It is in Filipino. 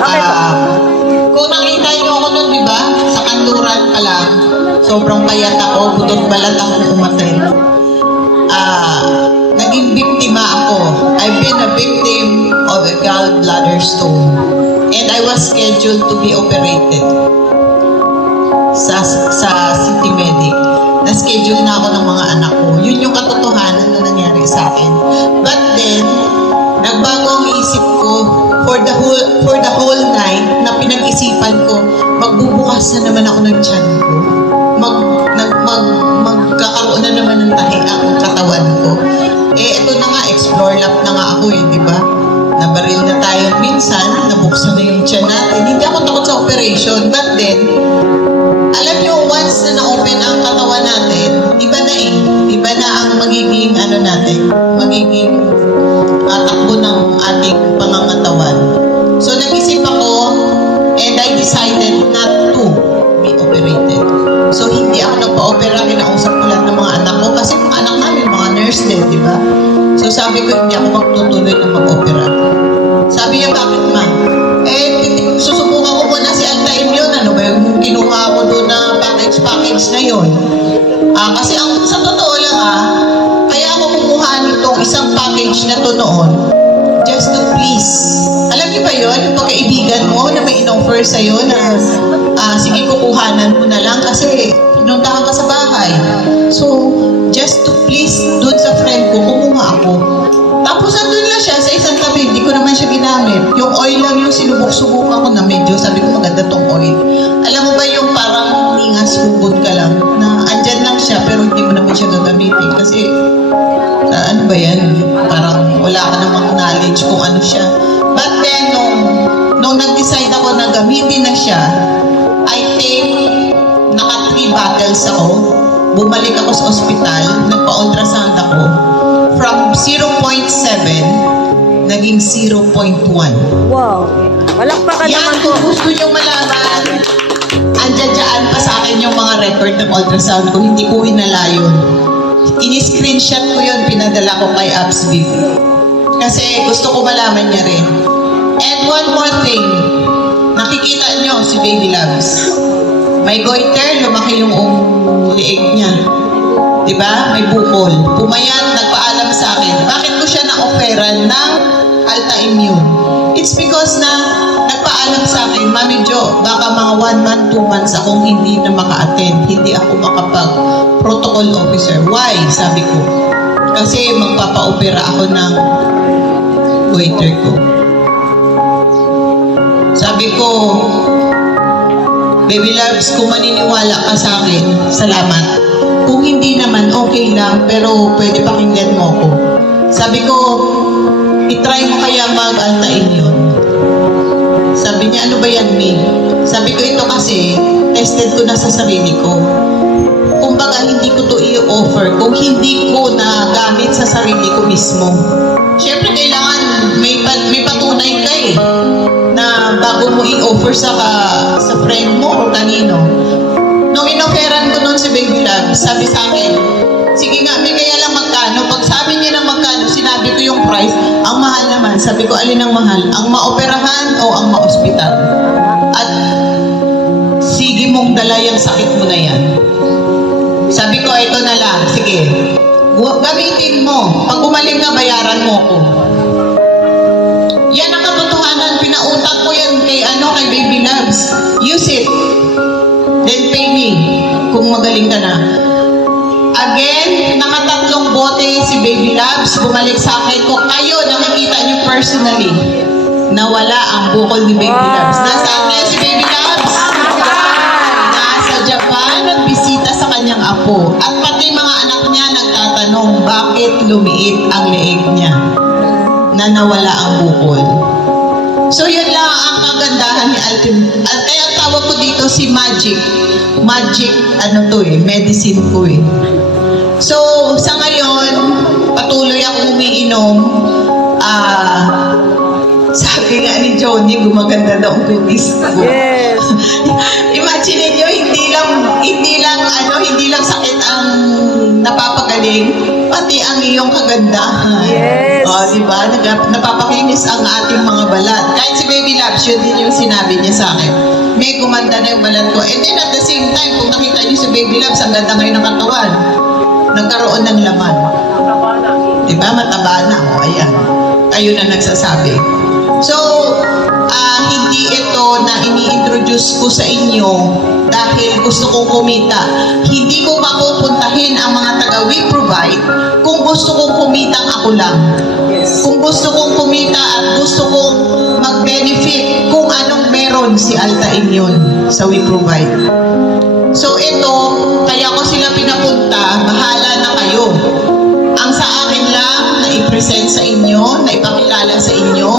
Okay po. Kung nakita niyo ako nun, di ba? Sa kanluran pa lang, sobrang payat ako, butot balat ako umatay. Naging biktima ako. I've been a victim of a gallbladder stone. And I was scheduled to be operated sa City Medic. Na-schedule na ako ng mga anak ko. Yun yung katotohanan na nangyari sa akin. But then, nagbago ang isip ko for the whole night na pinag-isipan ko, magbubukas na naman ako ng tiyan ko. Magkakaroon na naman ng tahi ang katawan ko. Ito na nga, explore lap na nga ako di ba? Nabaril na tayo minsan, nabuksan na yung tiyan natin. Hindi ako takot sa operation, but then, alam nyo, once na na-open ang katawan natin, iba na iba na ang magiging magiging takbo ng ating pangangatawan. So, nag-isip ako, and I decided not to be operated. So, hindi ako nagpa-opera, kinausap ko lahat ng mga anak ko, kasi mga anak namin, mga nurse din, di ba? So, sabi ko, hindi ako magtutuloy na mag-opera. Sabi niya, bakit ma? Susubukan ko muna si Alta-Immune, ano ba yung kinuha ko doon na package na yun? Kasi sa totoo lang kaya ako kumuha nitong isang package na to noon, just to please. Alam niyo ba yun? Yung pagkaibigan mo na may in-offer sa'yo na sige kukuhanan mo na lang kasi pinuntahan ka sa bahay. So, just to please doon sa friend ko, kumuha ako. Tapos nandun lang siya sa isang tabi, hindi ko naman siya ginamit. Yung oil lang yung sinubok-subukan ko na medyo, sabi ko maganda tong oil. Alam mo ba yung parang ningas, hubod ka lang, na andyan lang siya pero hindi mo naman siya gagamitin. Kasi, ano ba yan? Parang wala ka namang knowledge kung ano siya. But then, nung nag-decide ako na gamitin na siya, I think, naka 3 bottles ako. Bumalik ako sa ospital, nagpa-ultrasound ako. From 0.7, naging 0.1. Wow. Palakpakan Yan, naman po. kung gusto nyo malaman, andyan pa sa akin yung mga record ng ultrasound ko, hindi ko hinala yun. Ini-screenshot ko yun, pinadala ko kay AppsVip. Kasi gusto ko malaman niya rin. And one more thing, nakikita nyo si Baby Loves. May goiter, lumaki yung liig niya. Diba? May bukol. Pumayat, nagpaalam sa akin. Bakit ko siya na-offeran ng Alta-Immune? It's because na nagpaalam sa akin, Mami Jo, baka mga 1 month, 2 months akong hindi na maka-attend. Hindi ako makapag-protocol officer. Why? Sabi ko. Kasi magpapa-opera ako ng goiter ko. Sabi ko, Baby Loves, kung maniniwala ka sa akin, salamat. Kung hindi naman, okay lang, pero pwede pakinggan mo ako. Sabi ko, itry mo kaya mag-Alta-Immune. Sabi niya, ano ba yan, May? Sabi ko, ito kasi, tested ko na sa sarili ko. Kumbaga, hindi ko to i-offer kung hindi ko na gamit sa sarili ko mismo. Siyempre, kailangan may patunay ka na bago mo i-offer sa friend mo o kanino. Nung in-offeran ko nun si Baby Love, sabi sa akin, sige nga, may kaya lang magkano. Pag sabi niya ng magkano, sinabi ko yung price, ang mahal naman. Sabi ko, alin ang mahal? Ang maoperahan o ang ma-hospital? At sige mong dala yung sakit mo na yan. Sabi ko, ito na lang, sige. Gamitin mo. Pag gumaling na, bayaran mo ko. Yan ang katotohanan. Pinautak ko yan kay Baby Loves. Use it. Then pay me kung magaling ka na. Again, nakatatlong bote si Baby Loves. Bumalik sa akin ko. Kayo, nakikita niyo personally na wala ang bukol ni Baby Loves. Nasaan niya si Baby Loves? Nasa Japan, nagbisita sa kanyang apo. At pati mga anak niya nagtatanong bakit lumiit ang leeg niya na nawala ang bukol. So yun lang ang kagandahan ni Ultimate. At kaya tawag ko dito si Magic. Magic, medicine ko So, sa ngayon, patuloy akong umiinom. Sabi nga ni Johnny, gumaganda daw ang cookies ko. Yes. Imagine niyo, hindi lang hindi lang sakit ang napapagaling, pati ang iyong kagandahan. Yes. Di ba? Napapakinis ang ating mga balat. Kahit si Baby Labs, yun din yung sinabi niya sa akin. May gumanda na yung balat ko. And then at the same time, kung nakita niyo si Baby Labs, ang ganda ngayon ng katawan. Nagkaroon ng laman. Di ba? Mataba na. O, ayan. Kayo na nagsasabi. So, hindi ito na ini-introduce ko sa inyo dahil gusto kong kumita. Hindi ko mapupuntahin ang mga taga-We Provide kung gusto kong kumitang ako lang. Kung gusto kong kumita at gusto kong mag-benefit kung anong meron si Alta Immune sa We Provide. So ito, kaya ko sila pinapunta, bahala na kayo. Ang sa akin lang na i-present sa inyo, na ipakilala sa inyo,